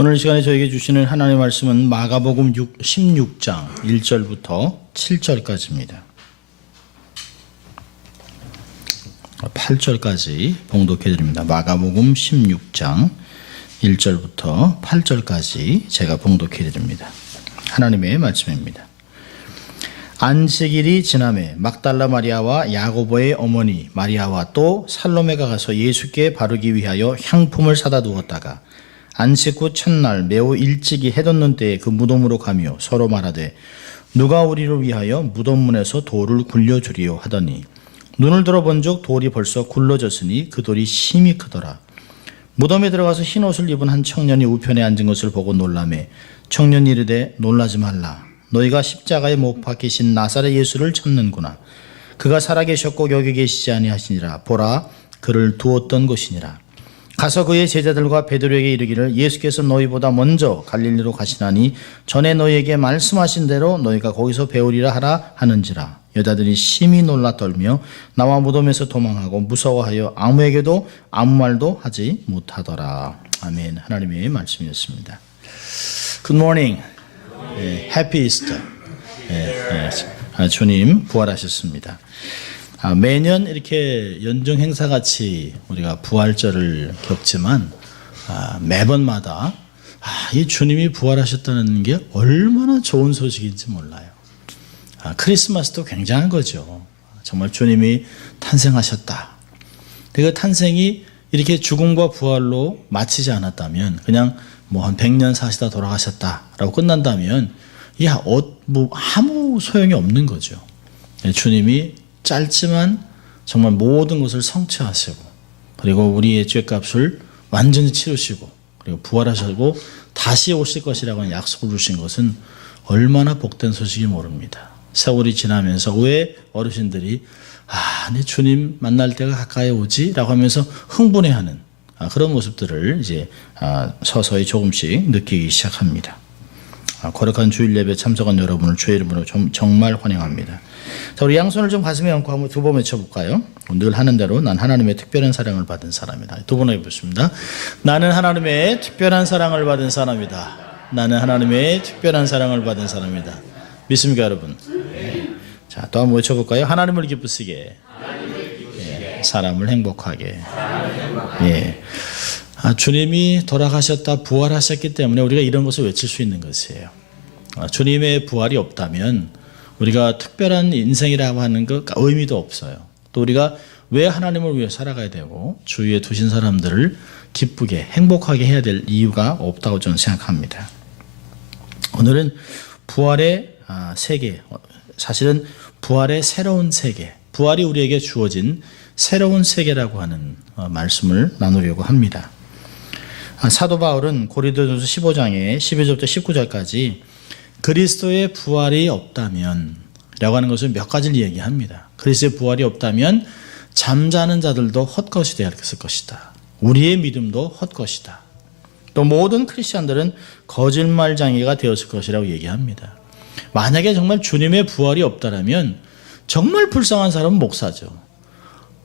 오늘 이 시간에 저에게 주시는 하나님의 말씀은 마가복음 16장 1절부터 7절까지입니다. 8절까지 봉독해 드립니다. 마가복음 16장 1절부터 8절까지 제가 봉독해 드립니다. 하나님의 말씀입니다. 안식일이 지나매 막달라 마리아와 야고보의 어머니 마리아와 또 살로메가 가서 예수께 바르기 위하여 향품을 사다 두었다가 안식 후 첫날 매우 일찍이 해 돋는 때에 그 무덤으로 가며 서로 말하되 누가 우리를 위하여 무덤문에서 돌을 굴려주리요 하더니 눈을 들어본즉 돌이 벌써 굴러졌으니 그 돌이 심히 크더라. 무덤에 들어가서 흰 옷을 입은 한 청년이 우편에 앉은 것을 보고 놀라매 청년이 이르되 놀라지 말라. 너희가 십자가에 못 박히신 나사렛 예수를 찾는구나. 그가 살아계셨고 여기 계시지 아니하시니라. 보라 그를 두었던 곳이니라. 가서 그의 제자들과 베드로에게 이르기를 예수께서 너희보다 먼저 갈릴리로 가시나니 전에 너희에게 말씀하신 대로 너희가 거기서 배우리라 하라 하는지라. 여자들이 심히 놀라 떨며 나와 무덤에서 도망하고 무서워하여 아무에게도 아무 말도 하지 못하더라. 아멘. 하나님의 말씀이었습니다. Good morning. Happy Easter. 주님 부활하셨습니다. 매년 이렇게 연중 행사같이 우리가 부활절을 겪지만 매번마다 이 주님이 부활하셨다는 게 얼마나 좋은 소식인지 몰라요. 크리스마스도 굉장한 거죠. 정말 주님이 탄생하셨다. 그 탄생이 이렇게 죽음과 부활로 마치지 않았다면 그냥 뭐 한 100년 사시다 돌아가셨다라고 끝난다면 아무 소용이 없는 거죠. 주님이 짧지만 정말 모든 것을 성취하시고 그리고 우리의 죄값을 완전히 치르시고 그리고 부활하시고 다시 오실 것이라고 하는 약속을 주신 것은 얼마나 복된 소식이 모릅니다. 세월이 지나면서 왜 어르신들이 내 주님 만날 때가 가까이 오지? 라고 하면서 흥분해하는 그런 모습들을 이제 서서히 조금씩 느끼기 시작합니다. 거룩한 주일 예배 참석한 여러분을 주의 이름으로 정말 환영합니다. 자, 우리 양손을 좀 가슴에 얹고 한번 두 번 외쳐볼까요? 늘 하는 대로 난 하나님의 특별한 사랑을 받은 사람이다. 두 번 해보겠습니다. 나는 하나님의 특별한 사랑을 받은 사람이다. 나는 하나님의 특별한 사랑을 받은 사람이다. 믿습니까 여러분? 자, 또 한번 외쳐볼까요? 하나님을 기쁘시게, 사람을 행복하게. 주님이 돌아가셨다 부활하셨기 때문에 우리가 이런 것을 외칠 수 있는 것이에요. 주님의 부활이 없다면 우리가 특별한 인생이라고 하는 것 의미도 없어요. 또 우리가 왜 하나님을 위해 살아가야 되고 주위에 두신 사람들을 기쁘게 행복하게 해야 될 이유가 없다고 저는 생각합니다. 오늘은 부활의 세계, 사실은 부활의 새로운 세계, 부활이 우리에게 주어진 새로운 세계라고 하는 말씀을 나누려고 합니다. 사도 바울은 고린도전서 15장에 12절부터 19절까지 그리스도의 부활이 없다면 라고 하는 것을 몇 가지를 얘기합니다. 그리스도의 부활이 없다면 잠자는 자들도 헛것이 되었을 것이다. 우리의 믿음도 헛것이다. 또 모든 크리스천들은 거짓말쟁이가 되었을 것이라고 얘기합니다. 만약에 정말 주님의 부활이 없다면 정말 불쌍한 사람은 목사죠.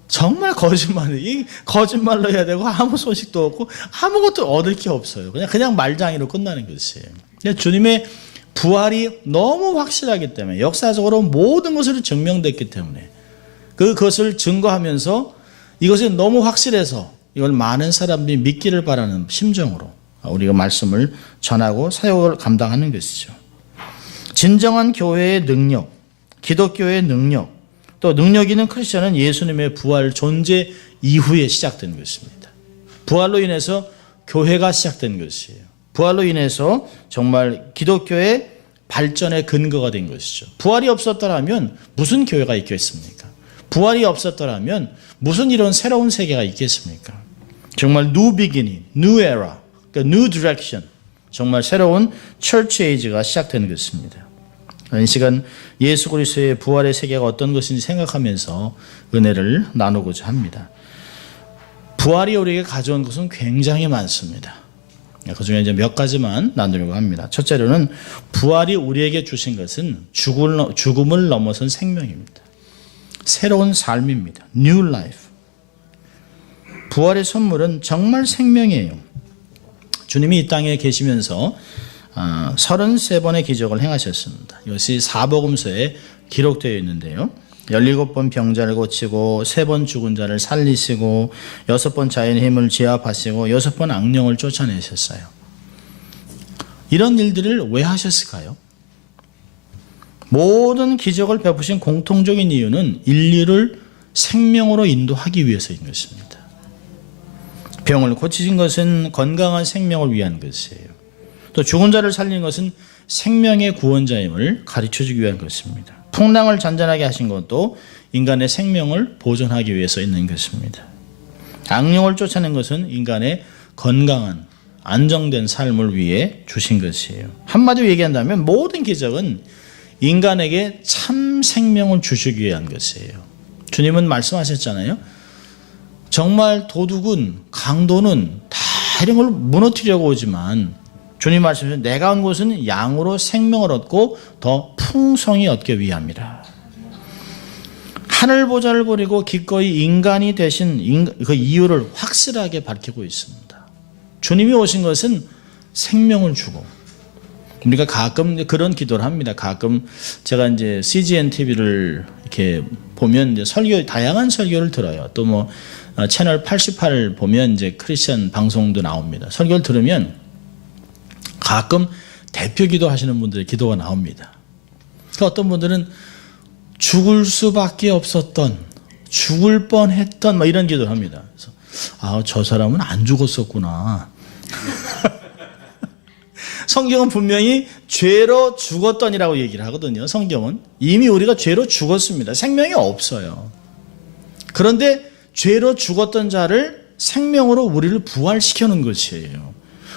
정말 거짓말로 해야 되고 아무 소식도 없고 아무것도 얻을 게 없어요. 그냥 말장이로 끝나는 것이에요. 근데 주님의 부활이 너무 확실하기 때문에 역사적으로 모든 것으로 증명됐기 때문에 그것을 증거하면서 이것이 너무 확실해서 이걸 많은 사람들이 믿기를 바라는 심정으로 우리가 말씀을 전하고 사역을 감당하는 것이죠. 진정한 교회의 능력, 기독교의 능력, 또 능력 있는 크리스천은 예수님의 부활 존재 이후에 시작된 것입니다. 부활로 인해서 교회가 시작된 것이에요. 부활로 인해서 정말 기독교의 발전의 근거가 된 것이죠. 부활이 없었더라면 무슨 교회가 있겠습니까? 부활이 없었더라면 무슨 이런 새로운 세계가 있겠습니까? 정말 new beginning, new era, new direction, 정말 새로운 church age가 시작된 것입니다. 이 시간 예수 그리스도의 부활의 세계가 어떤 것인지 생각하면서 은혜를 나누고자 합니다. 부활이 우리에게 가져온 것은 굉장히 많습니다. 그 중에 이제 몇 가지만 나누려고 합니다. 첫째로는 부활이 우리에게 주신 것은 죽음을 넘어선 생명입니다. 새로운 삶입니다. New life. 부활의 선물은 정말 생명이에요. 주님이 이 땅에 계시면서 33번의 기적을 행하셨습니다. 이것이 사복음서에 기록되어 있는데요. 17번 병자를 고치고 3번 죽은 자를 살리시고 6번 자연의 힘을 제압하시고 6번 악령을 쫓아내셨어요. 이런 일들을 왜 하셨을까요? 모든 기적을 베푸신 공통적인 이유는 인류를 생명으로 인도하기 위해서인 것입니다. 병을 고치신 것은 건강한 생명을 위한 것이에요. 또 죽은 자를 살린 것은 생명의 구원자임을 가르쳐주기 위한 것입니다. 풍랑을 잔잔하게 하신 것도 인간의 생명을 보존하기 위해서 있는 것입니다. 악령을 쫓아낸 것은 인간의 건강한 안정된 삶을 위해 주신 것이에요. 한마디로 얘기한다면 모든 기적은 인간에게 참 생명을 주시기 위한 것이에요. 주님은 말씀하셨잖아요. 정말 도둑은 강도는 다 이런 걸 무너뜨리려고 오지만 주님 말씀하신 내가 온 곳은 양으로 생명을 얻고 더 풍성히 얻기 위함이라. 하늘 보좌를 버리고 기꺼이 인간이 되신 그 이유를 확실하게 밝히고 있습니다. 주님이 오신 것은 생명을 주고, 우리가 가끔 그런 기도를 합니다. 가끔 제가 이제 CGN TV를 이렇게 보면 이제 설교, 다양한 설교를 들어요. 또 뭐 채널 88 보면 이제 크리스천 방송도 나옵니다. 설교를 들으면 가끔 대표 기도 하시는 분들의 기도가 나옵니다. 그러니까 어떤 분들은 죽을 수밖에 없었던, 죽을 뻔했던 뭐 이런 기도를 합니다. 그래서 저 사람은 안 죽었었구나. 성경은 분명히 죄로 죽었던이라고 얘기를 하거든요. 성경은 이미 우리가 죄로 죽었습니다. 생명이 없어요. 그런데 죄로 죽었던 자를 생명으로 우리를 부활시켜 놓은 것이에요.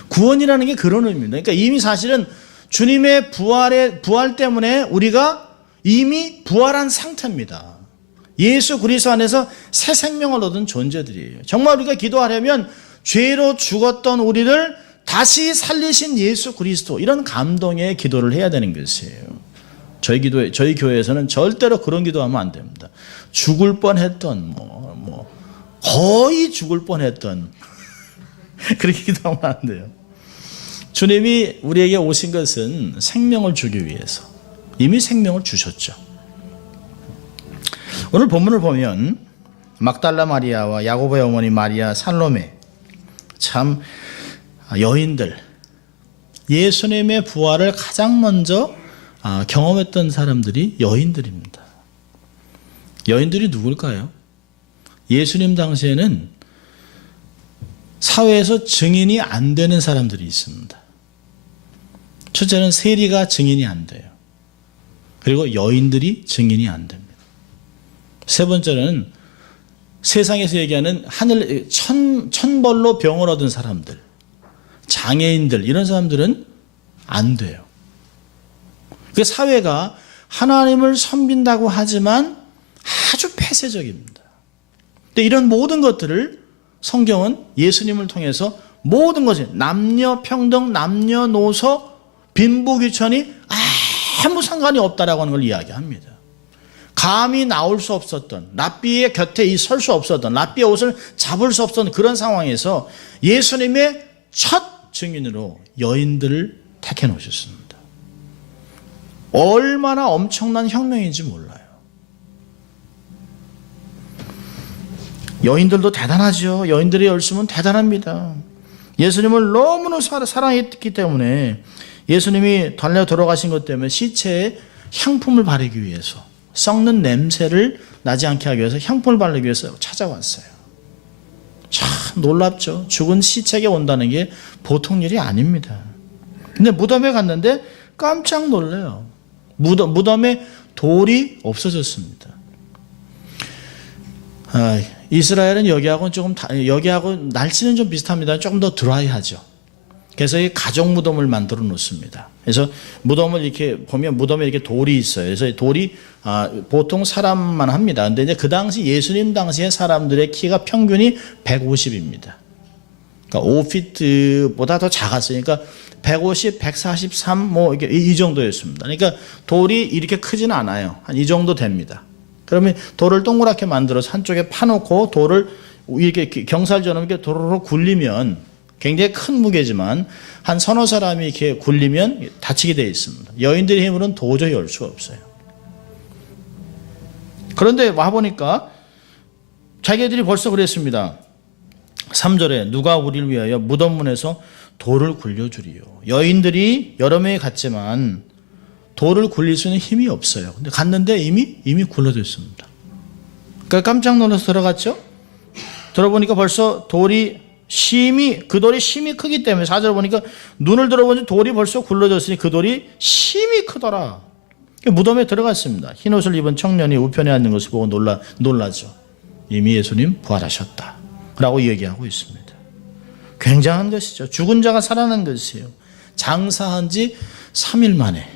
구원이라는 게 그런 의미입니다. 그러니까 이미 사실은 주님의 부활 때문에 우리가 이미 부활한 상태입니다. 예수 그리스도 안에서 새 생명을 얻은 존재들이에요. 정말 우리가 기도하려면 죄로 죽었던 우리를 다시 살리신 예수 그리스도, 이런 감동의 기도를 해야 되는 것이에요. 저희 교회에서는 절대로 그런 기도하면 안 됩니다. 죽을 뻔했던 거의 죽을 뻔했던 그렇게 기도하면 안 돼요. 주님이 우리에게 오신 것은 생명을 주기 위해서 이미 생명을 주셨죠. 오늘 본문을 보면 막달라 마리아와 야고보의 어머니 마리아, 살로메, 참 여인들, 예수님의 부활을 가장 먼저 경험했던 사람들이 여인들입니다. 여인들이 누굴까요? 예수님 당시에는 사회에서 증인이 안 되는 사람들이 있습니다. 첫째는 세리가 증인이 안 돼요. 그리고 여인들이 증인이 안 됩니다. 세 번째는 세상에서 얘기하는 천벌로 병을 얻은 사람들, 장애인들, 이런 사람들은 안 돼요. 그 사회가 하나님을 섬긴다고 하지만 아주 폐쇄적입니다. 근데 이런 모든 것들을 성경은 예수님을 통해서 모든 것이 남녀 평등, 남녀노소, 빈부귀천이 아무 상관이 없다라고 하는 걸 이야기합니다. 감히 나올 수 없었던, 랍비의 곁에 설 수 없었던, 랍비의 옷을 잡을 수 없었던 그런 상황에서 예수님의 첫 증인으로 여인들을 택해 놓으셨습니다. 얼마나 엄청난 혁명인지 몰라요. 여인들도 대단하죠. 여인들의 열심은 대단합니다. 예수님을 너무나 사랑했기 때문에 예수님이 달려 돌아가신 것 때문에 시체에 향품을 바르기 위해서, 썩는 냄새를 나지 않게 하기 위해서 향품을 바르기 위해서 찾아왔어요. 참 놀랍죠. 죽은 시체에게 온다는 게 보통 일이 아닙니다. 근데 무덤에 갔는데 깜짝 놀래요. 무덤에 돌이 없어졌습니다. 이스라엘은 여기하고 날씨는 좀 비슷합니다. 조금 더 드라이하죠. 그래서 이 가족 무덤을 만들어 놓습니다. 그래서 무덤을 이렇게 보면 무덤에 이렇게 돌이 있어요. 그래서 돌이 보통 사람만 합니다. 근데 이제 그 당시 예수님 당시의 사람들의 키가 평균이 150입니다. 그러니까 5피트보다 더 작았어요. 그러니까 150, 143 뭐 이 정도였습니다. 그러니까 돌이 이렇게 크지는 않아요. 한 이 정도 됩니다. 그러면 돌을 동그랗게 만들어서 한쪽에 파놓고 돌을 이렇게 경살처럼 이렇게 도로로 굴리면 굉장히 큰 무게지만 한 서너 사람이 이렇게 굴리면 다치게 되어 있습니다. 여인들의 힘으로는 도저히 열 수가 없어요. 그런데 와보니까 자기들이 벌써 그랬습니다. 3절에 누가 우리를 위하여 무덤문에서 돌을 굴려주리요. 여인들이 여러 명이 갔지만 돌을 굴릴 수 있는 힘이 없어요. 근데 갔는데 이미 굴러져 있습니다. 그러니까 깜짝 놀라서 들어갔죠. 들어보니까 벌써 돌이 그 돌이 심이 크기 때문에 4절 보니까 눈을 들어보니 돌이 벌써 굴러졌으니 그 돌이 심이 크더라. 무덤에 들어갔습니다. 흰 옷을 입은 청년이 우편에 앉는 것을 보고 놀라죠. 이미 예수님 부활하셨다 라고 얘기하고 있습니다. 굉장한 것이죠. 죽은 자가 살아난 것이에요. 장사한 지 3일 만에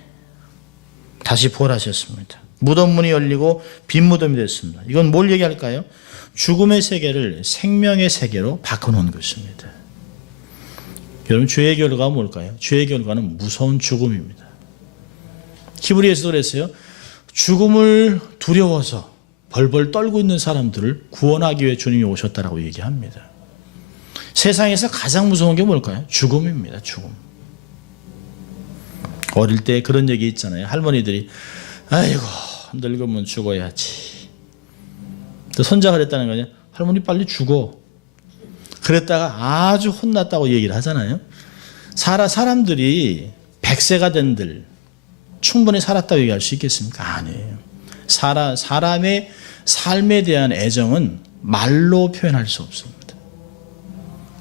다시 부활하셨습니다. 무덤문이 열리고 빈 무덤이 됐습니다. 이건 뭘 얘기할까요? 죽음의 세계를 생명의 세계로 바꿔놓은 것입니다. 여러분, 죄의 결과가 뭘까요? 죄의 결과는 무서운 죽음입니다. 히브리에서도 그랬어요. 죽음을 두려워서 벌벌 떨고 있는 사람들을 구원하기 위해 주님이 오셨다라고 얘기합니다. 세상에서 가장 무서운 게 뭘까요? 죽음입니다. 죽음. 어릴 때 그런 얘기 있잖아요. 할머니들이 아이고 늙으면 죽어야지. 또 손자가 그랬다는 거냐? 할머니 빨리 죽어. 그랬다가 아주 혼났다고 얘기를 하잖아요. 사람들이 100세가 된들 충분히 살았다고 얘기할 수 있겠습니까? 아니에요. 사람의 삶에 대한 애정은 말로 표현할 수 없습니다.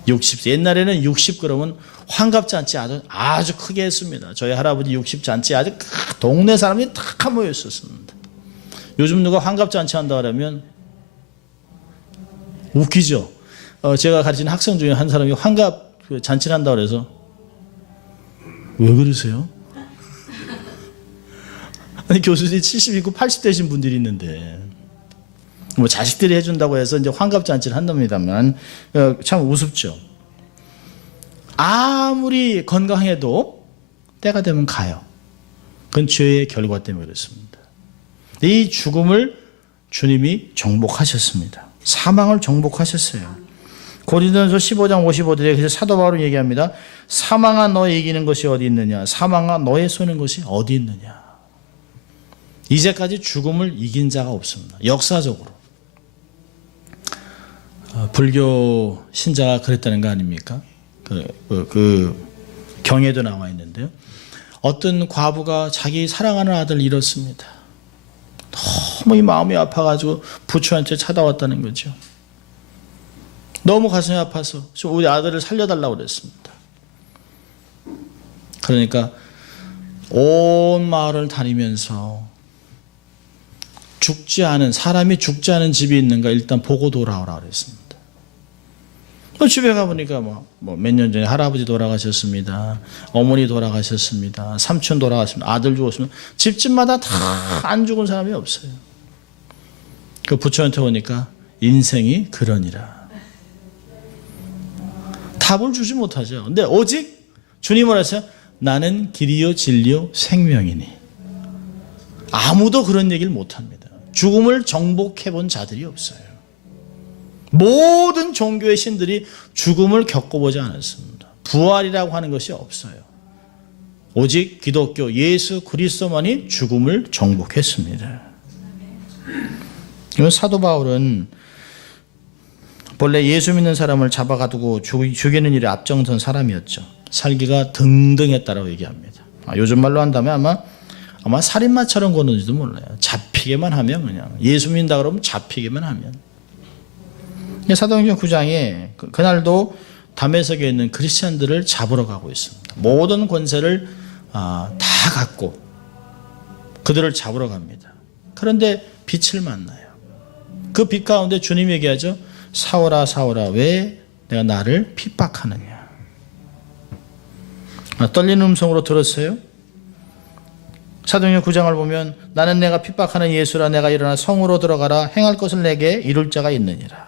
60세. 옛날에는 60 그러면 환갑 잔치 아주 크게 했습니다. 저희 할아버지 60 잔치 아주 동네 사람이 다 모였었습니다. 요즘 누가 환갑 잔치 한다 그러면 웃기죠. 제가 가르치는 학생 중에 한 사람이 환갑 잔치를 한다 그래서 왜 그러세요? 아니, 교수들이 70이고 80대신 분들이 있는데 뭐 자식들이 해준다고 해서 이제 환갑 잔치를 한답니다만 참 우습죠. 아무리 건강해도 때가 되면 가요. 그건 죄의 결과 때문에 그렇습니다. 이 죽음을 주님이 정복하셨습니다. 사망을 정복하셨어요. 고린도전서 15장 55절에 그래서 사도 바울은 얘기합니다. 사망아 너의 이기는 것이 어디 있느냐? 사망아 너의 쏘는 것이 어디 있느냐? 이제까지 죽음을 이긴 자가 없습니다. 역사적으로. 불교 신자가 그랬다는 거 아닙니까? 그 경에도 나와 있는데요. 어떤 과부가 자기 사랑하는 아들을 잃었습니다. 너무 이 마음이 아파가지고 부처한테 찾아왔다는 거죠. 너무 가슴이 아파서 우리 아들을 살려달라고 그랬습니다. 그러니까 온 마을을 다니면서 사람이 죽지 않은 집이 있는가 일단 보고 돌아오라 그랬습니다. 집에 가보니까 몇 년 전에 할아버지 돌아가셨습니다. 어머니 돌아가셨습니다. 삼촌 돌아가셨습니다. 아들 죽었습니다. 집집마다 다 안 죽은 사람이 없어요. 그 부처한테 오니까 인생이 그러니라. 답을 주지 못하죠. 근데 오직 주님은 하세요. 나는 길이요 진리요 생명이니. 아무도 그런 얘기를 못합니다. 죽음을 정복해 본 자들이 없어요. 모든 종교의 신들이 죽음을 겪어보지 않았습니다. 부활이라고 하는 것이 없어요. 오직 기독교 예수 그리스도만이 죽음을 정복했습니다. 사도 바울은 본래 예수 믿는 사람을 잡아가두고 죽이는 일에 앞장선 사람이었죠. 살기가 등등했다라고 얘기합니다. 요즘 말로 한다면 아마 살인마처럼 거는지도 몰라요. 잡히게만 하면 그냥 예수 믿는다 그러면 잡히게만 하면. 사도행전 9장에 그날도 다메섹에 있는 크리스천들을 잡으러 가고 있습니다. 모든 권세를 다 갖고 그들을 잡으러 갑니다. 그런데 빛을 만나요. 그 빛 가운데 주님 얘기하죠. 사울아 사울아 왜 내가 나를 핍박하느냐. 떨리는 음성으로 들었어요. 사도행전 9장을 보면 나는 내가 핍박하는 예수라. 내가 일어나 성으로 들어가라. 행할 것을 내게 이룰 자가 있느니라.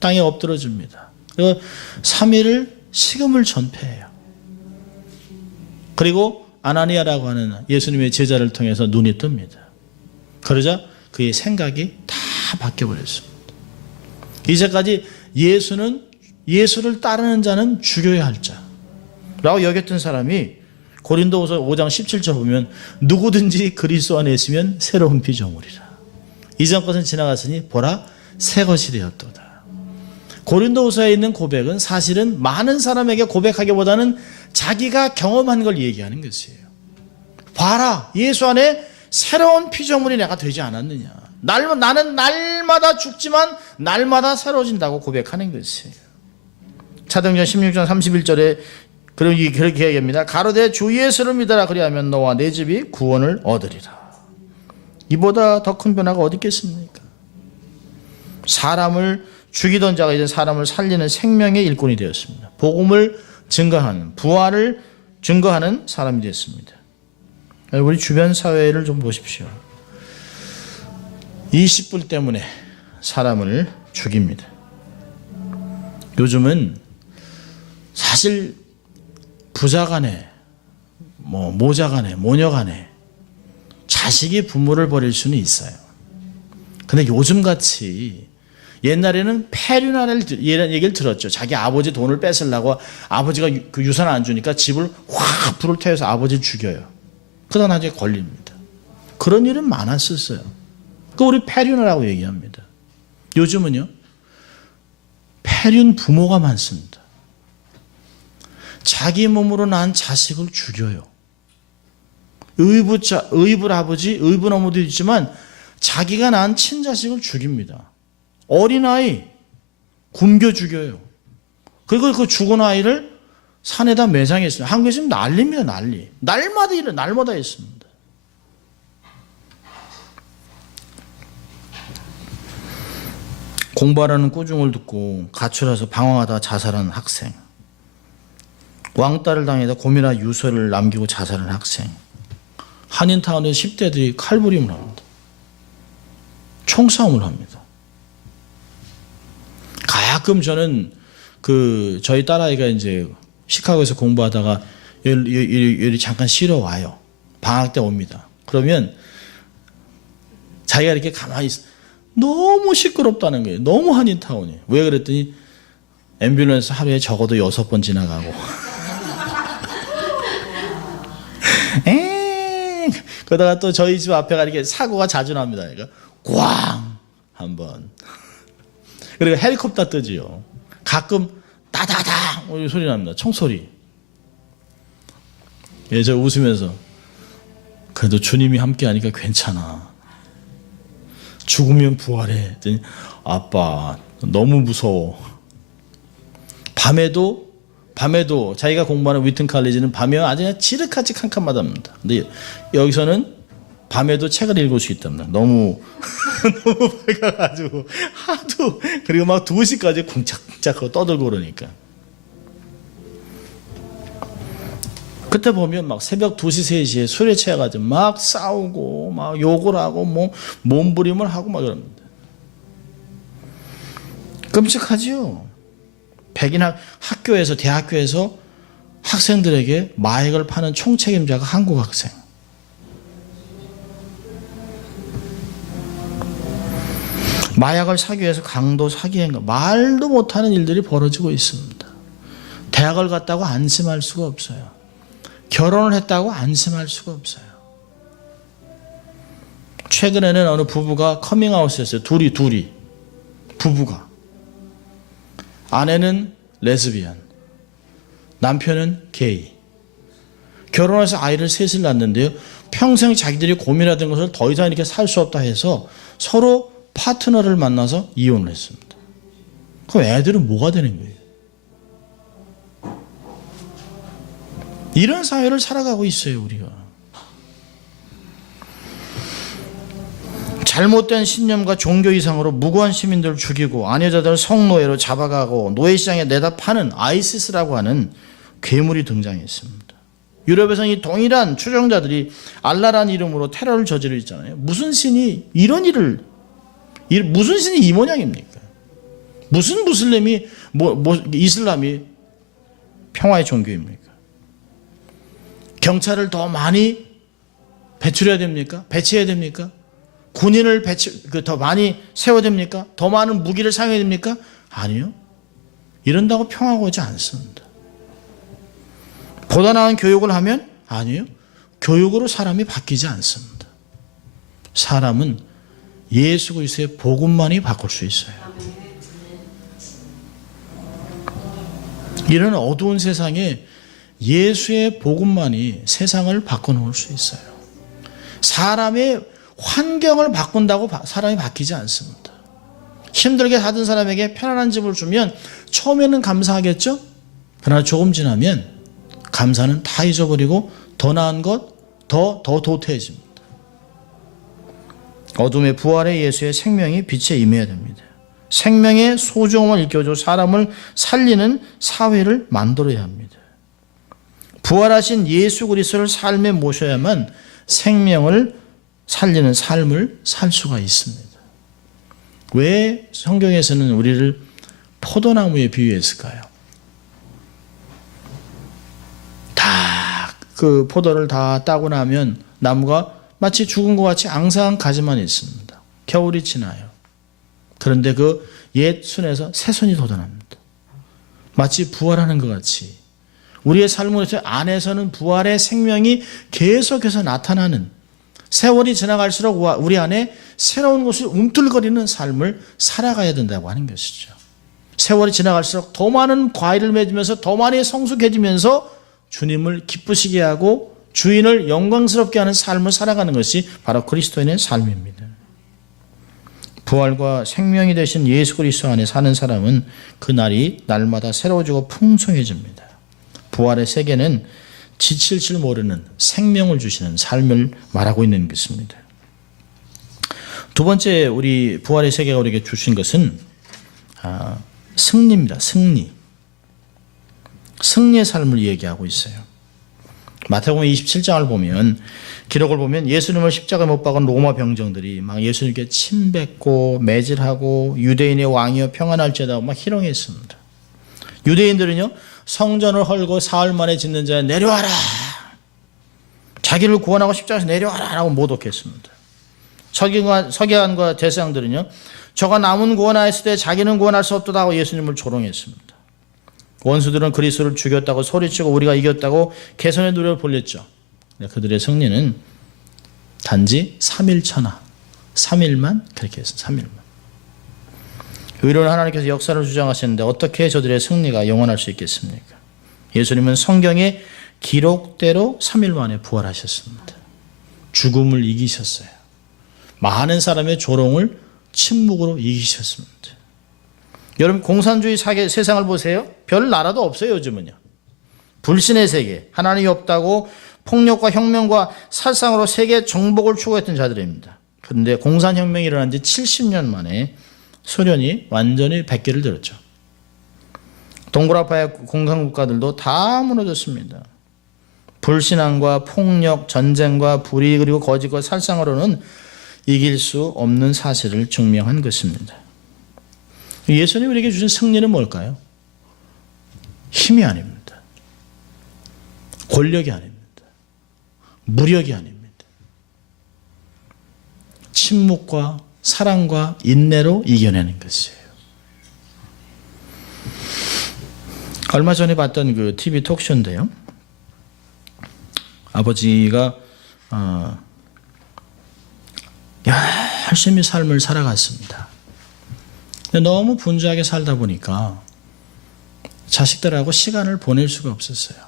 땅에 엎드려 줍니다. 그리고 3일을 식음을 전폐해요. 그리고 아나니아라고 하는 예수님의 제자를 통해서 눈이 뜹니다. 그러자 그의 생각이 다 바뀌어버렸습니다. 이제까지 예수는 예수를 따르는 자는 죽여야 할 자 라고 여겼던 사람이 고린도후서 5장 17절 보면 누구든지 그리스도 안에 있으면 새로운 피조물이라. 이전 것은 지나갔으니 보라 새 것이 되었도다. 고린도후서에 있는 고백은 사실은 많은 사람에게 고백하기보다는 자기가 경험한 걸 얘기하는 것이에요. 봐라, 예수 안에 새로운 피조물이 내가 되지 않았느냐. 나는 날마다 죽지만 날마다 새로워진다고 고백하는 것이에요. 사도행전 16장 31절에 그렇게 얘기합니다. 가로되 주 예수를 믿어라 그리하면 너와 내 집이 구원을 얻으리라. 이보다 더 큰 변화가 어디 있겠습니까? 사람을 죽이던 자가 이제 사람을 살리는 생명의 일꾼이 되었습니다. 복음을 증거하는, 부활을 증거하는 사람이 되었습니다. 우리 주변 사회를 좀 보십시오. 20불 때문에 사람을 죽입니다. 요즘은 사실 부자 간에 모자 간에 모녀 간에 자식이 부모를 버릴 수는 있어요. 근데 요즘같이 옛날에는 폐륜하는 얘기를 들었죠. 자기 아버지 돈을 뺏으려고 아버지가 그 유산을 안 주니까 집을 확 불을 태워서 아버지를 죽여요. 그러다 나중에 걸립니다. 그런 일은 많았었어요. 그 우리 폐륜이라고 얘기합니다. 요즘은요, 폐륜 부모가 많습니다. 자기 몸으로 낳은 자식을 죽여요. 의붓 아버지, 의붓 어머니도 있지만 자기가 낳은 친자식을 죽입니다. 어린아이 굶겨 죽여요. 그리고 그 죽은 아이를 산에다 매장했어요. 한국에서 지금 난리입니다. 난리. 날마다 있습니다. 공부하라는 꾸중을 듣고 가출해서 방황하다 자살한 학생, 왕따를 당해다 고민하 유서를 남기고 자살한 학생, 한인타운에 10대들이 칼부림을 합니다. 총싸움을 합니다. 가끔 저는 저희 딸아이가 이제 시카고에서 공부하다가 여기 잠깐 쉬러 와요. 방학 때 옵니다. 그러면 자기가 이렇게 가만히 있어. 너무 시끄럽다는 거예요. 너무 한인타운이. 왜 그랬더니 앰뷸런스 하루에 적어도 6번 지나가고 그러다가 또 저희 집 앞에가 이렇게 사고가 자주 납니다. 그러니까 꽝 한번. 그리고 헬리콥터 뜨지요. 가끔 따다당 소리 납니다. 총소리. 예, 저 웃으면서 그래도 주님이 함께하니까 괜찮아. 죽으면 부활해. 했더니 아빠 너무 무서워. 밤에도 자기가 공부하는 위튼 칼리지는 밤에 아주 그냥 지륵같이 캄캄하답니다. 근데 여기서는 밤에도 책을 읽을 수 있답니다. 너무 밝아가지고 하도. 그리고 막 2시까지 쿵짝쿵짝 떠들고 그러니까. 그때 보면 막 새벽 2시 3시에 술에 취해가지고 막 싸우고 막 욕을 하고 뭐 몸부림을 하고 막 그럽니다. 끔찍하지요. 백인 학교에서 대학교에서 학생들에게 마약을 파는 총책임자가 한국 학생. 마약을 사기 위해서 강도 사기행 말도 못하는 일들이 벌어지고 있습니다. 대학을 갔다고 안심할 수가 없어요. 결혼을 했다고 안심할 수가 없어요. 최근에는 어느 부부가 커밍아웃했어요. 둘이 부부가. 아내는 레즈비언, 남편은 게이. 결혼해서 아이를 셋을 낳는데요. 평생 자기들이 고민하던 것을 더 이상 이렇게 살 수 없다 해서 서로 파트너를 만나서 이혼을 했습니다. 그럼 애들은 뭐가 되는 거예요? 이런 사회를 살아가고 있어요, 우리가. 잘못된 신념과 종교 이상으로 무고한 시민들을 죽이고 아내자들을 성노예로 잡아가고 노예시장에 내다 파는 아이시스라고 하는 괴물이 등장했습니다. 유럽에서는 이 동일한 추종자들이 알라라는 이름으로 테러를 저지르고 있잖아요. 무슨 신이 이런 일을, 무슨 신이 이 모양입니까? 무슨 무슬림이 이슬람이 평화의 종교입니까? 경찰을 더 많이 배출해야 됩니까? 배치해야 됩니까? 군인을 더 많이 세워야 됩니까? 더 많은 무기를 사용해야 됩니까? 아니요. 이런다고 평화가 오지 않습니다. 보다 나은 교육을 하면 아니요. 교육으로 사람이 바뀌지 않습니다. 사람은 예수 그리스도의 복음만이 바꿀 수 있어요. 이런 어두운 세상에 예수의 복음만이 세상을 바꿔놓을 수 있어요. 사람의 환경을 바꾼다고 사람이 바뀌지 않습니다. 힘들게 사는 사람에게 편안한 집을 주면 처음에는 감사하겠죠? 그러나 조금 지나면 감사는 다 잊어버리고 더 나은 것, 더 도태해집니다. 어둠의 부활의 예수의 생명이 빛에 임해야 됩니다. 생명의 소중함을 일깨워줘 사람을 살리는 사회를 만들어야 합니다. 부활하신 예수 그리스도를 삶에 모셔야만 생명을 살리는 삶을 살 수가 있습니다. 왜 성경에서는 우리를 포도나무에 비유했을까요? 다 그 포도를 다 따고 나면 나무가 마치 죽은 것 같이 앙상한 가지만 있습니다. 겨울이 지나요. 그런데 그 옛 순에서 새 순이 돋아납니다. 마치 부활하는 것 같이 우리의 삶을 안에서는 부활의 생명이 계속해서 나타나는, 세월이 지나갈수록 우리 안에 새로운 것을 움틀거리는 삶을 살아가야 된다고 하는 것이죠. 세월이 지나갈수록 더 많은 과일을 맺으면서 더 많이 성숙해지면서 주님을 기쁘시게 하고 주인을 영광스럽게 하는 삶을 살아가는 것이 바로 그리스도인의 삶입니다. 부활과 생명이 되신 예수 그리스도 안에 사는 사람은 그 날이 날마다 새로워지고 풍성해집니다. 부활의 세계는 지칠 줄 모르는 생명을 주시는 삶을 말하고 있는 것입니다. 두 번째 우리 부활의 세계가 우리에게 주신 것은 승리입니다. 승리의 삶을 얘기하고 있어요. 마태복음 27장을 보면 기록을 보면 예수님을 십자가에 못 박은 로마 병정들이 막 예수님께 침뱉고 매질하고 유대인의 왕이여 평안할지어다 막 희롱했습니다. 유대인들은요 성전을 헐고 사흘 만에 짓는 자에 내려와라, 자기를 구원하고 십자가에서 내려와라 라고 모독했습니다. 서기관과 대제사장들은요 저가 남은 구원하였을 때 자기는 구원할 수 없도다 하고 예수님을 조롱했습니다. 원수들은 그리스도를 죽였다고 소리치고 우리가 이겼다고 개선의 노래를 불렸죠. 그들의 승리는 단지 3일 천하, 3일만 그렇게 했어요. 3일만. 의로운 하나님께서 역사를 주장하셨는데 어떻게 저들의 승리가 영원할 수 있겠습니까? 예수님은 성경의 기록대로 3일 만에 부활하셨습니다. 죽음을 이기셨어요. 많은 사람의 조롱을 침묵으로 이기셨습니다. 여러분 공산주의 세상을 보세요. 별 나라도 없어요. 요즘은요. 불신의 세계, 하나님이 없다고 폭력과 혁명과 살상으로 세계 정복을 추구했던 자들입니다. 그런데 공산혁명이 일어난 지 70년 만에 소련이 완전히 백기를 들었죠. 동구라파의 공산국가들도 다 무너졌습니다. 불신앙과 폭력, 전쟁과 불의 그리고 거짓과 살상으로는 이길 수 없는 사실을 증명한 것입니다. 예수님이 우리에게 주신 승리는 뭘까요? 힘이 아닙니다. 권력이 아닙니다. 무력이 아닙니다. 침묵과 사랑과 인내로 이겨내는 것이에요. 얼마 전에 봤던 그 TV 톡쇼인데요. 아버지가 열심히 삶을 살아갔습니다. 너무 분주하게 살다 보니까 자식들하고 시간을 보낼 수가 없었어요.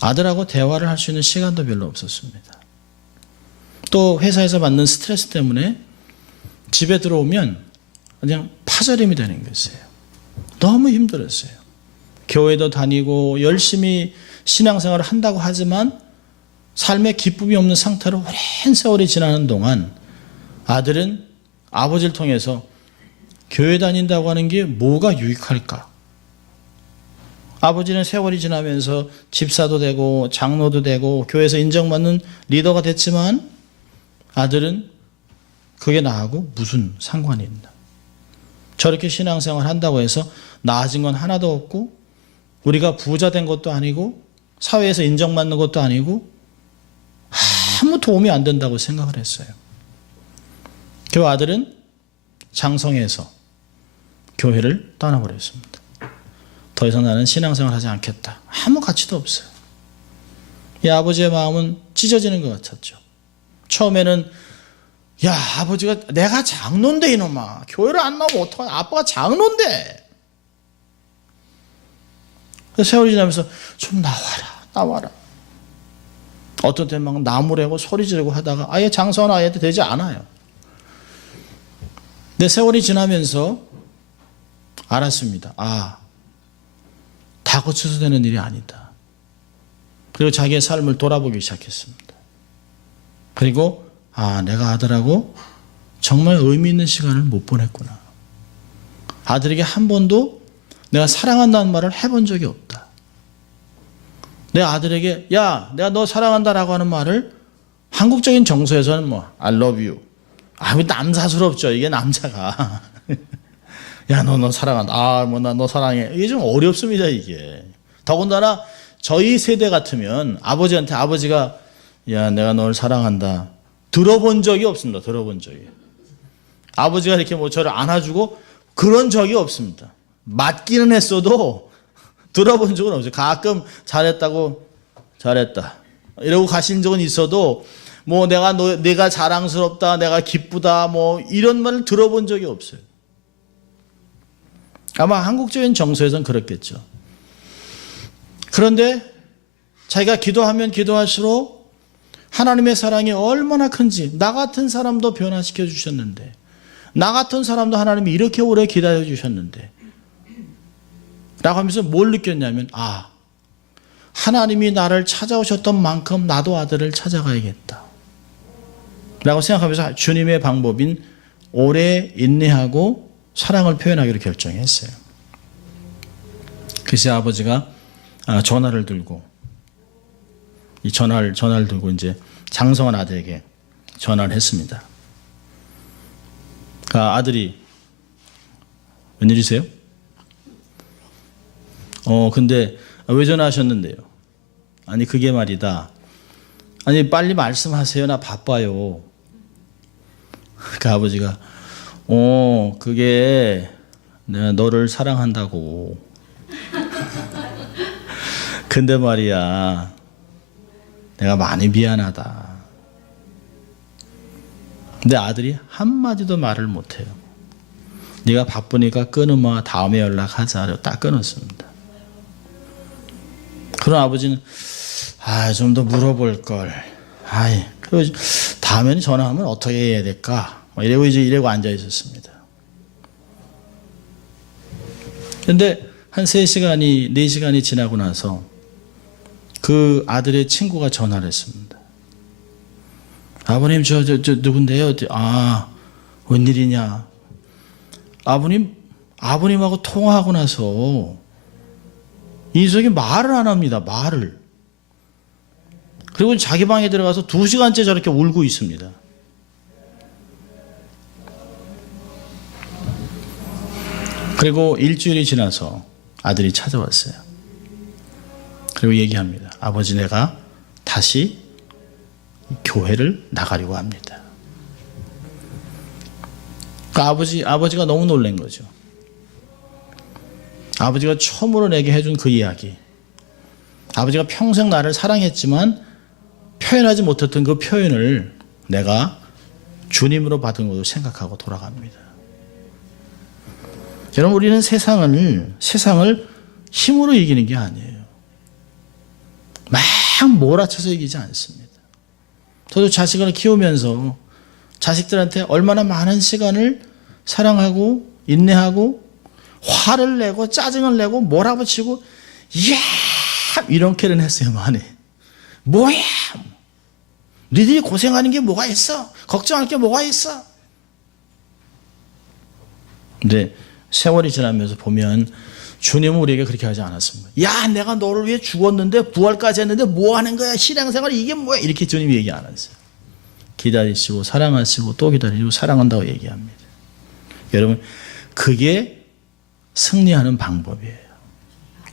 아들하고 대화를 할 수 있는 시간도 별로 없었습니다. 또 회사에서 받는 스트레스 때문에 집에 들어오면 그냥 파절임이 되는 것이에요. 너무 힘들었어요. 교회도 다니고 열심히 신앙생활을 한다고 하지만 삶에 기쁨이 없는 상태로 오랜 세월이 지나는 동안 아들은 아버지를 통해서 교회 다닌다고 하는 게 뭐가 유익할까? 아버지는 세월이 지나면서 집사도 되고 장로도 되고 교회에서 인정받는 리더가 됐지만 아들은 그게 나하고 무슨 상관이 있나? 저렇게 신앙생활 한다고 해서 나아진 건 하나도 없고 우리가 부자 된 것도 아니고 사회에서 인정받는 것도 아니고 아무 도움이 안 된다고 생각을 했어요. 그 아들은 장성에서 교회를 떠나버렸습니다. 더 이상 나는 신앙생활 하지 않겠다. 아무 가치도 없어요. 이 아버지의 마음은 찢어지는 것 같았죠. 처음에는 야, 아버지가 내가 장로인데 이놈아. 교회를 안 나오면 어떡하냐. 아빠가 장로인데. 세월이 지나면서 좀 나와라. 어떤 때는 막 나무래고 소리 지르고 하다가 아예 장사원 아이한테 되지 않아요. 근데 세월이 지나면서 알았습니다. 다 고쳐서 되는 일이 아니다. 그리고 자기의 삶을 돌아보기 시작했습니다. 그리고 내가 아들하고 정말 의미 있는 시간을 못 보냈구나. 아들에게 한 번도 내가 사랑한다는 말을 해본 적이 없다. 내 아들에게 야, 내가 너 사랑한다라고 하는 말을 한국적인 정서에서는 I love you. 남사스럽죠. 이게 남자가. 야, 너 사랑한다. 나 너 사랑해. 이게 좀 어렵습니다, 이게. 더군다나 저희 세대 같으면 아버지한테 아버지가 야, 내가 널 사랑한다. 들어본 적이 없습니다. 들어본 적이. 아버지가 이렇게 저를 안아주고 그런 적이 없습니다. 맞기는 했어도 들어본 적은 없어요. 가끔 잘했다. 이러고 가신 적은 있어도 내가 자랑스럽다, 내가 기쁘다, 이런 말을 들어본 적이 없어요. 아마 한국적인 정서에서는 그렇겠죠. 그런데 자기가 기도하면 기도할수록 하나님의 사랑이 얼마나 큰지 나 같은 사람도 변화시켜 주셨는데 나 같은 사람도 하나님이 이렇게 오래 기다려 주셨는데 라고 하면서 뭘 느꼈냐면 하나님이 나를 찾아오셨던 만큼 나도 아들을 찾아가야겠다 라고 생각하면서 주님의 방법인 오래 인내하고 사랑을 표현하기로 결정했어요. 그래서 아버지가 전화를 들고 이 전화를 들고 이제 장성환 아들에게 전화를 했습니다. 아들이 웬일이세요? 근데 왜 전화하셨는데요? 아니 그게 말이다. 아니 빨리 말씀하세요. 나 바빠요. 그 아버지가 그게 내가 너를 사랑한다고. 근데 말이야 내가 많이 미안하다. 근데 아들이 한마디도 말을 못해요. 네가 바쁘니까 끊으면 다음에 연락하자. 딱 끊었습니다. 그런 아버지는 좀 더 물어볼 걸. 그리고 다음에는 전화하면 어떻게 해야 될까? 이러고 앉아 있었습니다. 근데 한 3시간이 4시간이 지나고 나서 그 아들의 친구가 전화를 했습니다. 아버님 저 누군데요? 웬일이냐? 아버님하고 통화하고 나서 인석이 말을 안 합니다. 말을. 그리고 자기 방에 들어가서 2시간째 저렇게 울고 있습니다. 그리고 일주일이 지나서 아들이 찾아왔어요. 그리고 얘기합니다. 아버지 내가 다시 교회를 나가려고 합니다. 아버지가 너무 놀란 거죠. 아버지가 처음으로 내게 해준 그 이야기. 아버지가 평생 나를 사랑했지만 표현하지 못했던 그 표현을 내가 주님으로 받은 것으로 생각하고 돌아갑니다. 여러분 우리는 세상을 힘으로 이기는 게 아니에요. 막 몰아쳐서 이기지 않습니다. 저도 자식을 키우면서 자식들한테 얼마나 많은 시간을 사랑하고 인내하고 화를 내고 짜증을 내고 몰아붙이고 이렇게는 했어요. 많이. 뭐야? 니들이 고생하는 게 뭐가 있어? 걱정할 게 뭐가 있어? 근데 세월이 지나면서 보면 주님은 우리에게 그렇게 하지 않았습니다. 야, 내가 너를 위해 죽었는데 부활까지 했는데 뭐 하는 거야? 신앙생활 이게 뭐야? 이렇게 주님이 얘기 안 하세요. 기다리시고 사랑하시고 또 기다리시고 사랑한다고 얘기합니다. 여러분 그게 승리하는 방법이에요.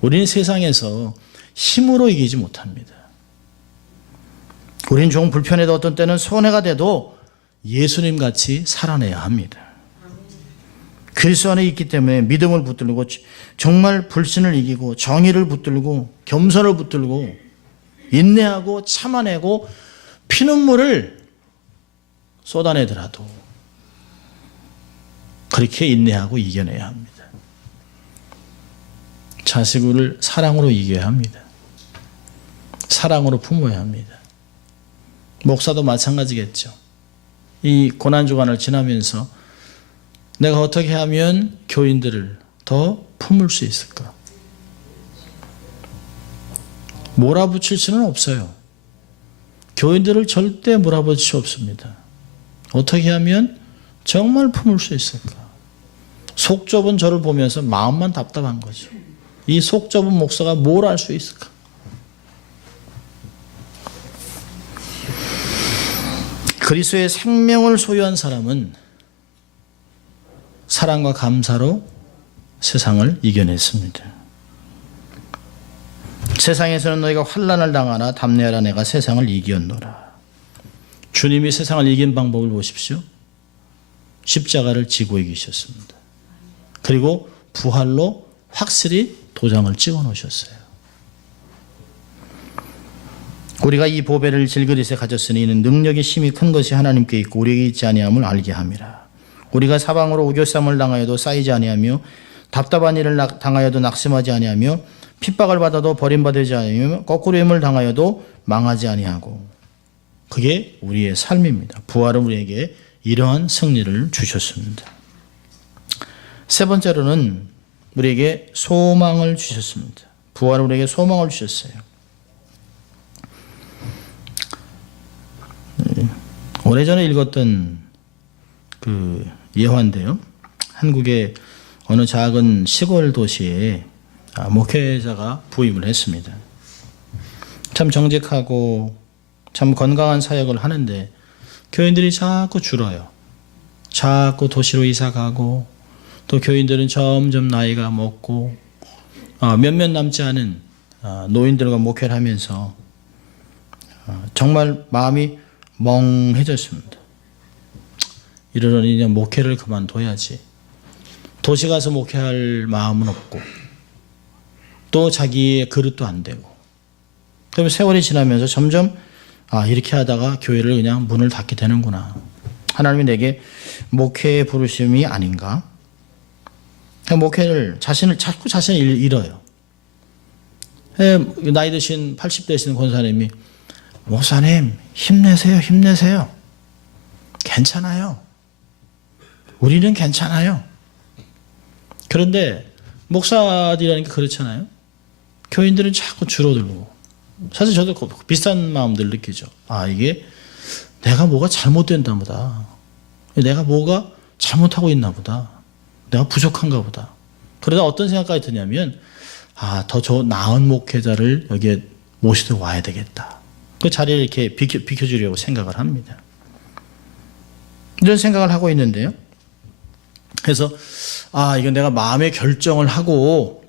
우리는 세상에서 힘으로 이기지 못합니다. 우리는 조금 불편해도 어떤 때는 손해가 돼도 예수님같이 살아내야 합니다. 그리스도 안에 있기 때문에 믿음을 붙들고 정말 불신을 이기고 정의를 붙들고 겸손을 붙들고 인내하고 참아내고 피눈물을 쏟아내더라도 그렇게 인내하고 이겨내야 합니다. 자식을 사랑으로 이겨야 합니다. 사랑으로 품어야 합니다. 목사도 마찬가지겠죠. 이 고난주간을 지나면서 내가 어떻게 하면 교인들을 더 품을 수 있을까? 몰아붙일 수는 없어요. 교인들을 절대 몰아붙일 수 없습니다. 어떻게 하면 정말 품을 수 있을까? 속 좁은 저를 보면서 마음만 답답한 거죠. 이 속 좁은 목사가 뭘 할 수 있을까? 그리스도의 생명을 소유한 사람은 사랑과 감사로 세상을 이겨냈습니다. 세상에서는 너희가 환난을 당하나 담내하라 내가 세상을 이겼노라. 주님이 세상을 이긴 방법을 보십시오. 십자가를 지고 이기셨습니다. 그리고 부활로 확실히 도장을 찍어 놓으셨어요. 우리가 이 보배를 질그릇에 가졌으니 이는 능력이 심히 큰 것이 하나님께 있고 우리에게 있지 아니함을 알게 함이라. 우리가 사방으로 오교쌈을 당하여도 쌓이지 아니하며 답답한 일을 당하여도 낙심하지 아니하며 핍박을 받아도 버림받지 아니하며 거꾸로 힘을 당하여도 망하지 아니하고. 그게 우리의 삶입니다. 부활은 우리에게 이러한 승리를 주셨습니다. 세 번째로는 우리에게 소망을 주셨습니다. 부활은 우리에게 소망을 주셨어요. 오래전에 읽었던 그 예화인데요. 한국의 어느 작은 시골 도시에 목회자가 부임을 했습니다. 참 정직하고 참 건강한 사역을 하는데 교인들이 자꾸 줄어요. 자꾸 도시로 이사 가고 또 교인들은 점점 나이가 먹고 몇몇 남지 않은 노인들과 목회를 하면서 정말 마음이 멍해졌습니다. 이러니 그냥 목회를 그만둬야지. 도시 가서 목회할 마음은 없고 또 자기의 그릇도 안 되고. 그러면 세월이 지나면서 점점 이렇게 하다가 교회를 그냥 문을 닫게 되는구나. 하나님이 내게 목회의 부르심이 아닌가? 목회를 자꾸 자신을 잃어요. 나이 드신 80 되시는 권사님이 목사님 힘내세요. 힘내세요. 괜찮아요. 우리는 괜찮아요. 그런데 목사들이라니까 그렇잖아요. 교인들은 자꾸 줄어들고. 사실 저도 비슷한 마음들 느끼죠. 이게 내가 뭐가 잘못됐나 보다. 내가 뭐가 잘못하고 있나 보다. 내가 부족한가 보다. 그러다 어떤 생각까지 드냐면 더 나은 목회자를 여기에 모시러 와야 되겠다. 그 자리를 이렇게 비켜주려고 생각을 합니다. 이런 생각을 하고 있는데요. 그래서 이건 내가 마음의 결정을 하고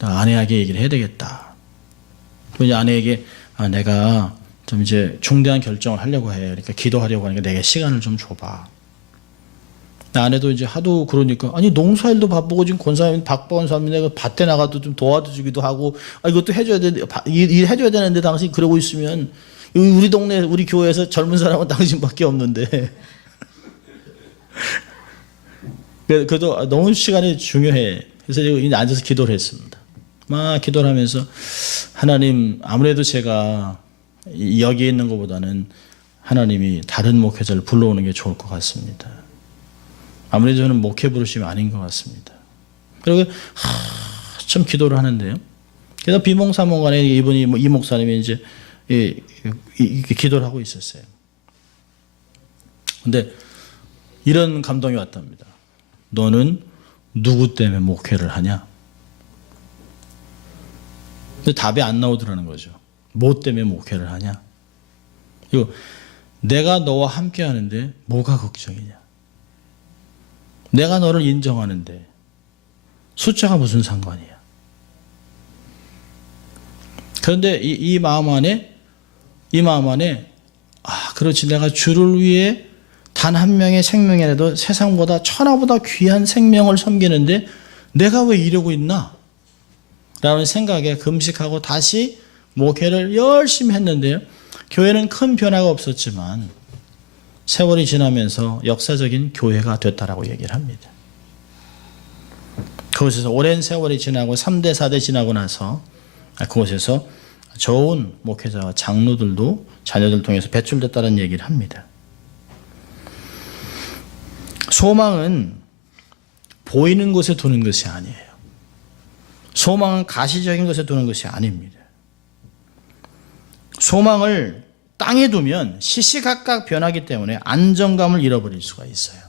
아내에게 얘기를 해야 되겠다. 그래서 아내에게 내가 좀 이제 중대한 결정을 하려고 해. 그러니까 기도하려고 하니까 내게 시간을 좀 줘봐. 아내도 이제 하도 그러니까 농사일도 바쁘고 지금 권사님 박권사님 내가 밭에 나가도 좀 도와주기도 하고 이것도 해줘야 돼. 일 해줘야 되는데 당신 그러고 있으면 우리 동네 우리 교회에서 젊은 사람은 당신밖에 없는데. 그래도 너무 시간이 중요해. 그래서 이제 앉아서 기도를 했습니다. 막 기도를 하면서 하나님 아무래도 제가 여기에 있는 것보다는 하나님이 다른 목회자를 불러오는 게 좋을 것 같습니다. 아무래도 저는 목회 부르심이 아닌 것 같습니다. 그리고 좀 기도를 하는데요. 그래서 비몽사몽간에 이 목사님이 이제 기도를 하고 있었어요. 근데 이런 감동이 왔답니다. 너는 누구 때문에 목회를 하냐? 근데 답이 안 나오더라는 거죠. 뭐 때문에 목회를 하냐? 이거 내가 너와 함께 하는데 뭐가 걱정이냐? 내가 너를 인정하는데 숫자가 무슨 상관이야? 그런데 이 마음 안에 그렇지 내가 주를 위해 단 한 명의 생명이라도 세상보다 천하보다 귀한 생명을 섬기는데 내가 왜 이러고 있나? 라는 생각에 금식하고 다시 목회를 열심히 했는데요. 교회는 큰 변화가 없었지만 세월이 지나면서 역사적인 교회가 됐다라고 얘기를 합니다. 그곳에서 오랜 세월이 지나고 3대 4대 지나고 나서 그곳에서 좋은 목회자와 장로들도 자녀들 통해서 배출됐다는 얘기를 합니다. 소망은 보이는 곳에 두는 것이 아니에요. 소망은 가시적인 것에 두는 것이 아닙니다. 소망을 땅에 두면 시시각각 변하기 때문에 안정감을 잃어버릴 수가 있어요.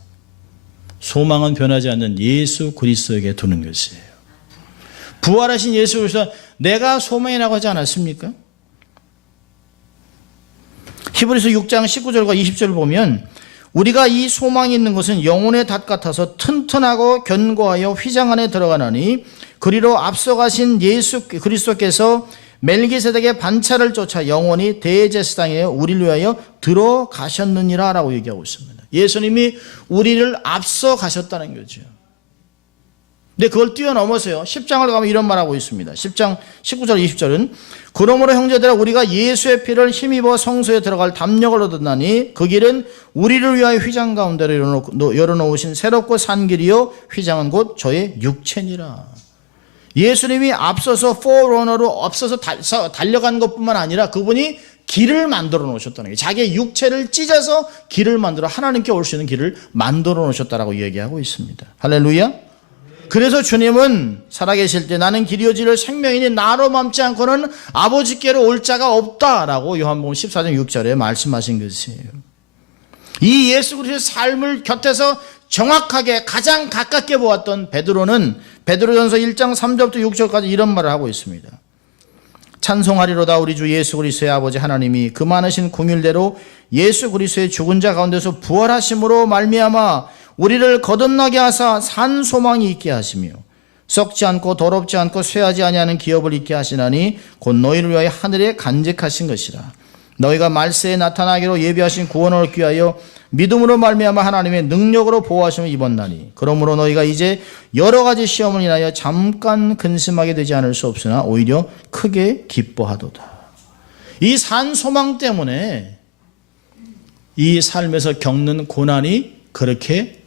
소망은 변하지 않는 예수 그리스도에게 두는 것이에요. 부활하신 예수 그리스도 내가 소망이라고 하지 않았습니까? 히브리서 6장 19절과 20절을 보면 우리가 이 소망이 있는 것은 영혼의 닷 같아서 튼튼하고 견고하여 휘장 안에 들어가나니 그리로 앞서가신 예수 그리스도께서 멜기세덱의 반차를 쫓아 영원히 대제사장에 우리를 위하여 들어가셨느니라 라고 얘기하고 있습니다. 예수님이 우리를 앞서 가셨다는 거죠. 근데 그걸 뛰어넘어서요. 10장을 가면 이런 말하고 있습니다. 10장 19절 20절은 그러므로 형제들아 우리가 예수의 피를 힘입어 성소에 들어갈 담력을 얻었나니 그 길은 우리를 위하여 휘장 가운데로 열어놓으신 새롭고 산 길이요 휘장은 곧 저의 육체니라. 예수님이 앞서서 포러너로 앞서서 달려간 것뿐만 아니라 그분이 길을 만들어 놓으셨다는 거예요. 자기의 육체를 찢어서 길을 만들어 하나님께 올 수 있는 길을 만들어 놓으셨다라고 얘기하고 있습니다. 할렐루야. 그래서 주님은 살아계실 때 나는 길이요 진리요 생명이니 나로 맘지 않고는 아버지께로 올 자가 없다라고 요한복음 14장 6절에 말씀하신 것이에요. 이 예수 그리스도의 삶을 곁에서 정확하게 가장 가깝게 보았던 베드로는 베드로전서 1장 3절부터 6절까지 이런 말을 하고 있습니다. 찬송하리로다 우리 주 예수 그리스도의 아버지 하나님이 그 많으신 긍휼대로 예수 그리스도의 죽은 자 가운데서 부활하심으로 말미암아 우리를 거듭나게 하사 산 소망이 있게 하시며 썩지 않고 더럽지 않고 쇠하지 아니하는 기업을 있게 하시나니 곧 너희를 위하여 하늘에 간직하신 것이라. 너희가 말세에 나타나기로 예비하신 구원을 얻기 위하여 믿음으로 말미암아 하나님의 능력으로 보호하심을 입었나니 그러므로 너희가 이제 여러 가지 시험을 인하여 잠깐 근심하게 되지 않을 수 없으나 오히려 크게 기뻐하도다. 이 산 소망 때문에 이 삶에서 겪는 고난이 그렇게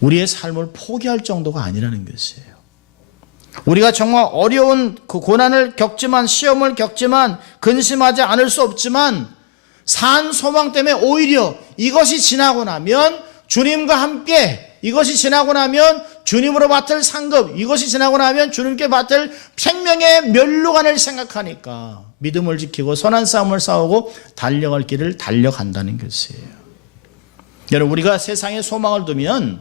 우리의 삶을 포기할 정도가 아니라는 것이에요. 우리가 정말 어려운 그 고난을 겪지만 시험을 겪지만 근심하지 않을 수 없지만 산 소망 때문에 오히려 이것이 지나고 나면 주님과 함께 이것이 지나고 나면 주님으로 맡을 상급 이것이 지나고 나면 주님께 맡을 생명의 면류관을 생각하니까 믿음을 지키고 선한 싸움을 싸우고 달려갈 길을 달려간다는 것이에요. 여러분 우리가 세상에 소망을 두면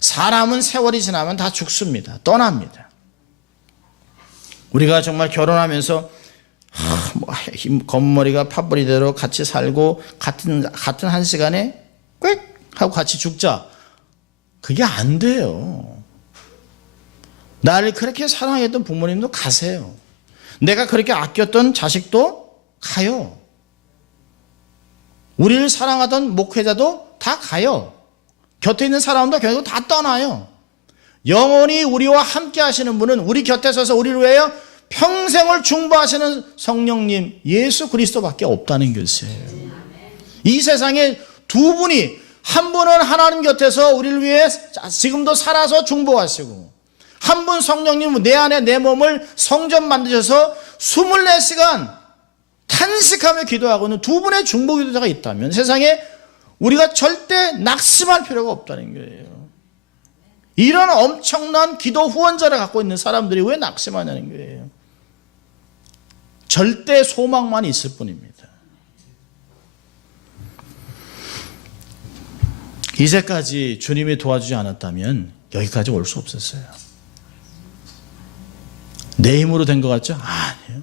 사람은 세월이 지나면 다 죽습니다. 떠납니다. 우리가 정말 결혼하면서 겉머리가 파뿌리대로 같이 살고 같은 한 시간에 꽥 하고 같이 죽자. 그게 안 돼요. 나를 그렇게 사랑했던 부모님도 가세요. 내가 그렇게 아꼈던 자식도 가요. 우리를 사랑하던 목회자도 다 가요. 곁에 있는 사람도 결국 다 떠나요. 영원히 우리와 함께 하시는 분은 우리 곁에 서서 우리를 위하여 평생을 중보하시는 성령님 예수 그리스도밖에 없다는 것이에요. 이 세상에 두 분이 한 분은 하나님 곁에서 우리를 위해 지금도 살아서 중보하시고 한 분 성령님은 내 안에 내 몸을 성전 만드셔서 24시간 탄식하며 기도하고 있는 두 분의 중보 기도자가 있다면 세상에 우리가 절대 낙심할 필요가 없다는 거예요. 이런 엄청난 기도 후원자를 갖고 있는 사람들이 왜 낙심하냐는 거예요. 절대 소망만 있을 뿐입니다. 이제까지 주님이 도와주지 않았다면 여기까지 올 수 없었어요. 내 힘으로 된 것 같죠? 아니요.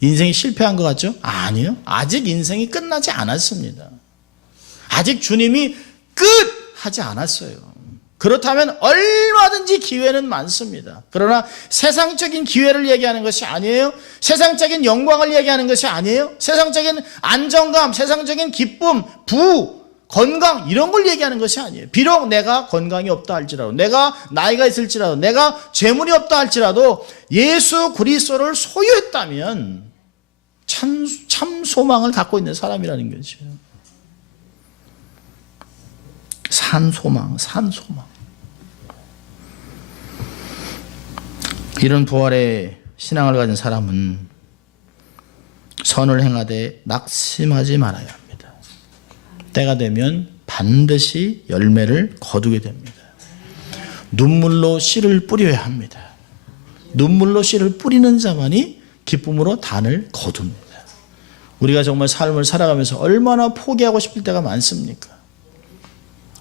인생이 실패한 것 같죠? 아니요. 아직 인생이 끝나지 않았습니다. 아직 주님이 끝 하지 않았어요. 그렇다면 얼마든지 기회는 많습니다. 그러나 세상적인 기회를 얘기하는 것이 아니에요. 세상적인 영광을 얘기하는 것이 아니에요. 세상적인 안정감, 세상적인 기쁨, 부 건강 이런 걸 얘기하는 것이 아니에요. 비록 내가 건강이 없다 할지라도, 내가 나이가 있을지라도, 내가 재물이 없다 할지라도 예수 그리스도를 소유했다면 참 소망을 갖고 있는 사람이라는 거죠. 산소망. 이런 부활의 신앙을 가진 사람은 선을 행하되 낙심하지 말아야 합니다. 때가 되면 반드시 열매를 거두게 됩니다. 눈물로 씨를 뿌려야 합니다. 눈물로 씨를 뿌리는 자만이 기쁨으로 단을 거둡니다. 우리가 정말 삶을 살아가면서 얼마나 포기하고 싶을 때가 많습니까?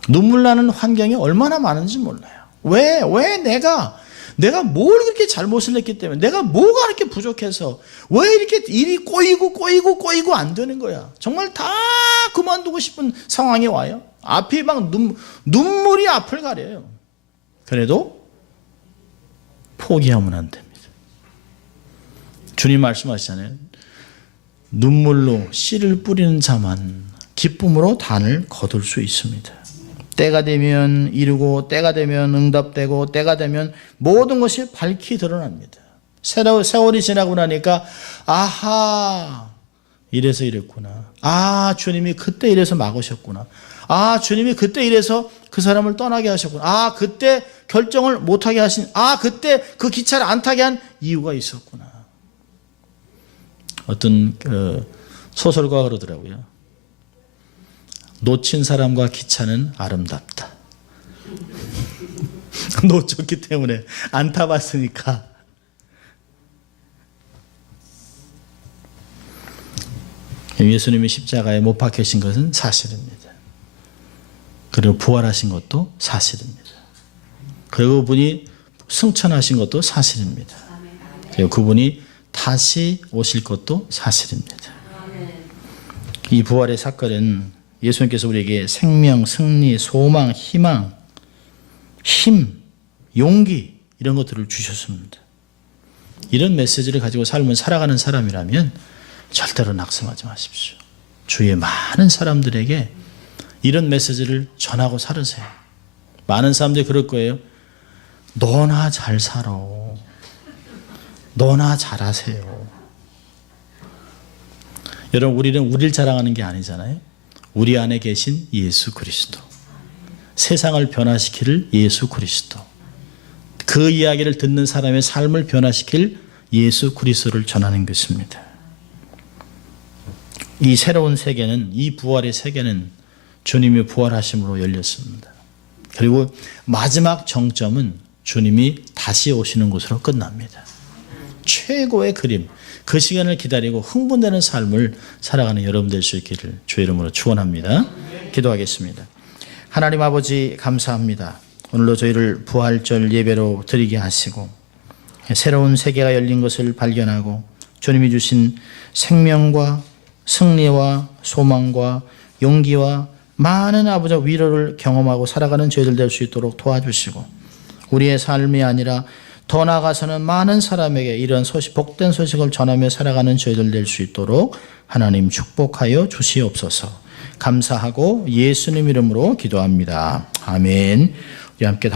눈물 나는 환경이 얼마나 많은지 몰라요. 왜 내가 뭘 그렇게 잘못을 했기 때문에, 내가 뭐가 이렇게 부족해서 왜 이렇게 일이 꼬이고 안 되는 거야. 정말 다 그만두고 싶은 상황이 와요. 앞이 막 눈물이 앞을 가려요. 그래도 포기하면 안 됩니다. 주님 말씀하시잖아요. 눈물로 씨를 뿌리는 자만 기쁨으로 단을 거둘 수 있습니다. 때가 되면 이루고, 때가 되면 응답되고, 때가 되면 모든 것이 밝히 드러납니다. 세월이 지나고 나니까 아하, 이래서 이랬구나. 아, 주님이 그때 이래서 막으셨구나. 아, 주님이 그때 이래서 그 사람을 떠나게 하셨구나. 아, 그때 결정을 못하게 하신, 아, 그때 그 기차를 안 타게 한 이유가 있었구나. 어떤 소설가가 그러더라고요. 놓친 사람과 기차는 아름답다. 놓쳤기 때문에 안 타봤으니까. 예수님이 십자가에 못 박히신 것은 사실입니다. 그리고 부활하신 것도 사실입니다. 그리고 그분이 승천하신 것도 사실입니다. 그리고 그분이 다시 오실 것도 사실입니다. 이 부활의 사건은 예수님께서 우리에게 생명, 승리, 소망, 희망, 힘, 용기 이런 것들을 주셨습니다. 이런 메시지를 가지고 삶을 살아가는 사람이라면 절대로 낙심하지 마십시오. 주위의 많은 사람들에게 이런 메시지를 전하고 살으세요. 많은 사람들이 그럴 거예요. 너나 잘 살아. 너나 잘하세요. 여러분, 우리는 우리를 자랑하는 게 아니잖아요. 우리 안에 계신 예수 그리스도, 세상을 변화시킬 예수 그리스도, 그 이야기를 듣는 사람의 삶을 변화시킬 예수 그리스도를 전하는 것입니다. 이 새로운 세계는, 이 부활의 세계는 주님이 부활하심으로 열렸습니다. 그리고 마지막 정점은 주님이 다시 오시는 곳으로 끝납니다. 최고의 그림, 그 시간을 기다리고 흥분되는 삶을 살아가는 여러분 될 수 있기를 주의 이름으로 축원합니다. 기도하겠습니다. 하나님 아버지 감사합니다. 오늘도 저희를 부활절 예배로 드리게 하시고 새로운 세계가 열린 것을 발견하고 주님이 주신 생명과 승리와 소망과 용기와 많은 아버지와 위로를 경험하고 살아가는 저희들 될 수 있도록 도와주시고, 우리의 삶이 아니라 더 나아가서는 많은 사람에게 이런 소식, 복된 소식을 전하며 살아가는 저희들 될 수 있도록 하나님 축복하여 주시옵소서. 감사하고 예수님 이름으로 기도합니다. 아멘. 우리 함께